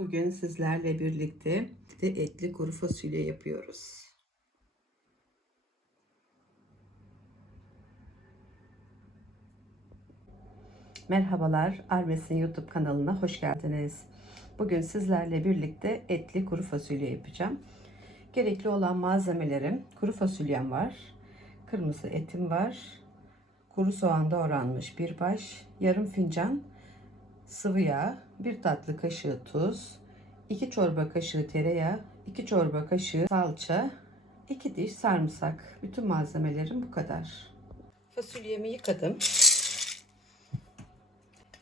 Bugün sizlerle birlikte de etli kuru fasulye yapıyoruz. Merhabalar, Armes'in YouTube kanalına hoş geldiniz. Bugün sizlerle birlikte etli kuru fasulye yapacağım. Gerekli olan malzemelerim, kuru fasulyem var, kırmızı etim var, kuru soğan doğranmış bir baş, yarım fincan sıvı yağ, bir tatlı kaşığı tuz, 2 çorba kaşığı tereyağı, 2 çorba kaşığı salça, 2 diş sarımsak. Bütün malzemelerim bu kadar. Fasulyemi yıkadım.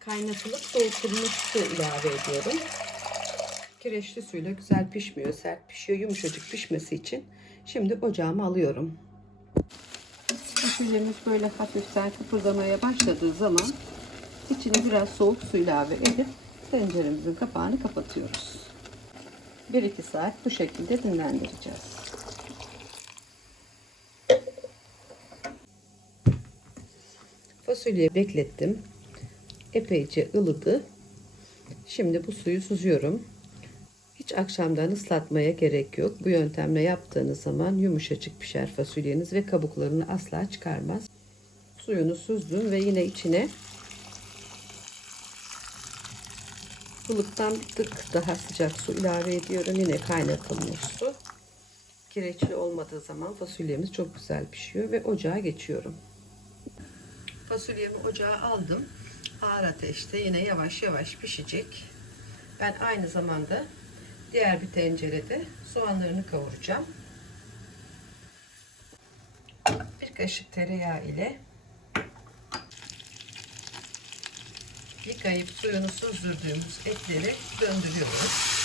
Kaynatılıp soğutulmuş su ilave ediyorum. Kireçli suyla güzel pişmiyor, sert pişiyor. Yumuşacık pişmesi için şimdi ocağıma alıyorum. Fasulyemiz böyle hafiften kıpırdamaya başladığı zaman içine biraz soğuk su ilave edip tenceremizin kapağını kapatıyoruz. 1-2 saat bu şekilde dinlendireceğiz. Fasulyeyi beklettim. Epeyce ılıdı. Şimdi bu suyu süzüyorum. Hiç akşamdan ıslatmaya gerek yok. Bu yöntemle yaptığınız zaman yumuşacık pişer fasulyeniz ve kabuklarını asla çıkarmaz. Suyunu süzdüm ve yine içine ılıktan bir tık daha sıcak su ilave ediyorum. Yine kaynatılmış su. Kireçli olmadığı zaman fasulyemiz çok güzel pişiyor ve ocağa geçiyorum. Fasulyemi ocağa aldım. Ağır ateşte yine yavaş yavaş pişecek. Ben aynı zamanda diğer bir tencerede soğanlarını kavuracağım. Bir kaşık tereyağı ile yıkayıp suyunu süzdürdüğümüz etleri döndürüyoruz.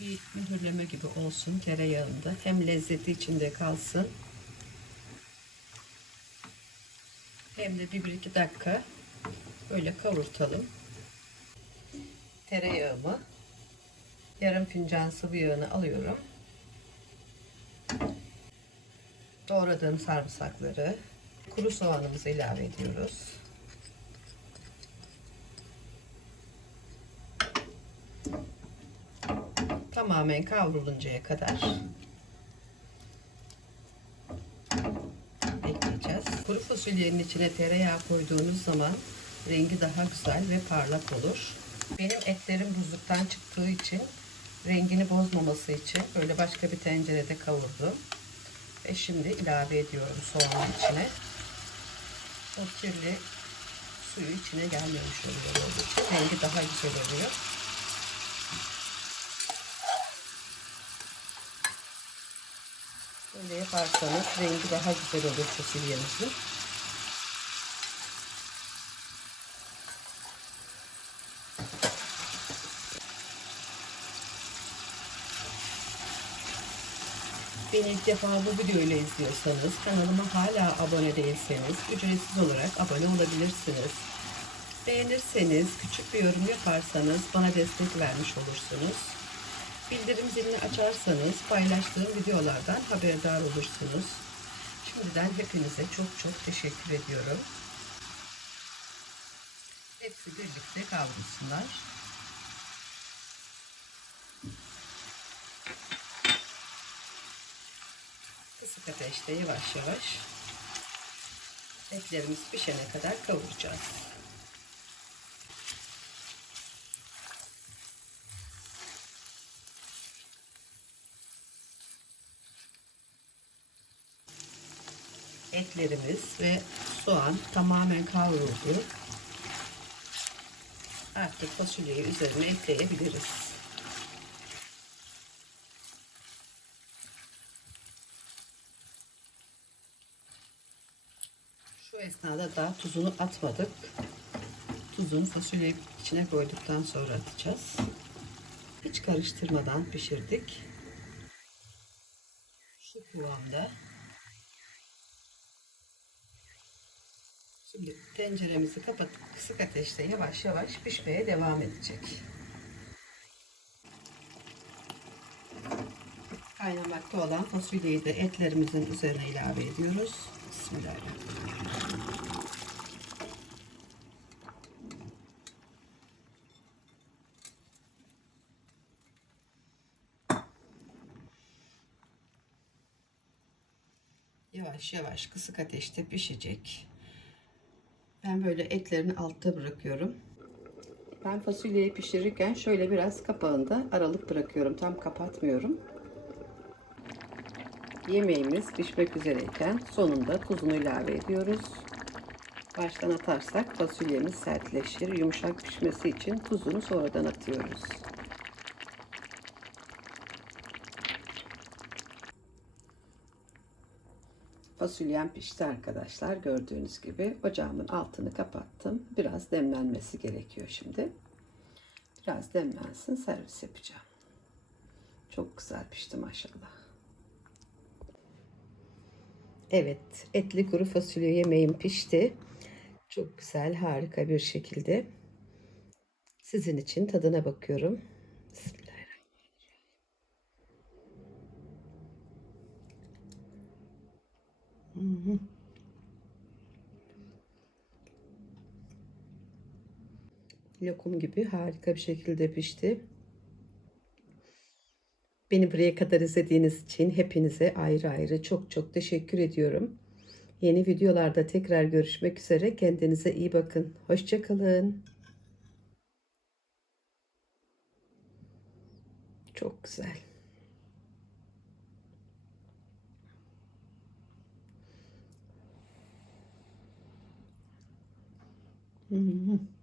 Bir mühürleme gibi olsun tereyağında. Hem lezzeti içinde kalsın. Hem de bir, bir iki dakika böyle kavurtalım. Tereyağımı yarım fincan sıvı yağını alıyorum. Doğradığım sarımsakları, kuru soğanımızı ilave ediyoruz. Tamamen kavruluncaya kadar bekleyeceğiz. Kuru fasulyenin içine tereyağı koyduğunuz zaman rengi daha güzel ve parlak olur. Benim etlerim buzluktan çıktığı için rengini bozmaması için böyle başka bir tencerede kavurdum. Ve şimdi ilave ediyorum soğanın içine. O kirli suyu içine gelmemiş oluyor. Rengi daha güzel oluyor. Böyle yaparsanız rengi daha güzel olur fasulyemizin. Beni ilk defa bu videoyla izliyorsanız, kanalıma hala abone değilseniz ücretsiz olarak abone olabilirsiniz. Beğenirseniz, küçük bir yorum yaparsanız bana destek vermiş olursunuz. Bildirim zilini açarsanız paylaştığım videolardan haberdar olursunuz. Şimdiden hepinize çok çok teşekkür ediyorum. Hepsi birlikte kavrulsunlar. Kısık ateşte yavaş yavaş etlerimiz pişene kadar kavuracağız. Etlerimiz ve soğan tamamen kavruldu. Artık fasulyeyi üzerine ekleyebiliriz. Şu esnada daha tuzunu atmadık. Tuzunu fasulye içine koyduktan sonra atacağız. Hiç karıştırmadan pişirdik. Şu kıvamda. Şimdi tenceremizi kapatıp kısık ateşte yavaş yavaş pişmeye devam edecek. Kaynamakta olan fasulyeyi de etlerimizin üzerine ilave ediyoruz. Yavaş yavaş kısık ateşte pişecek. Ben böyle etlerini altta bırakıyorum. Ben fasulyeyi pişirirken şöyle biraz kapağında aralık bırakıyorum. Tam kapatmıyorum. Yemeğimiz pişmek üzereyken sonunda tuzunu ilave ediyoruz. Baştan atarsak fasulyemiz sertleşir. Yumuşak pişmesi için tuzunu sonradan atıyoruz. Fasulyem pişti arkadaşlar. Gördüğünüz gibi ocağımın altını kapattım. Biraz demlenmesi gerekiyor şimdi. Biraz demlensin servis yapacağım. Çok güzel pişti maşallah. Evet, etli kuru fasulye yemeğim pişti. Çok güzel, harika bir şekilde. Sizin için tadına bakıyorum. Bismillahirrahmanirrahim. Lokum gibi harika bir şekilde pişti. Beni buraya kadar izlediğiniz için hepinize ayrı ayrı çok çok teşekkür ediyorum. Yeni videolarda tekrar görüşmek üzere. Kendinize iyi bakın. Hoşçakalın. Çok güzel. Hı.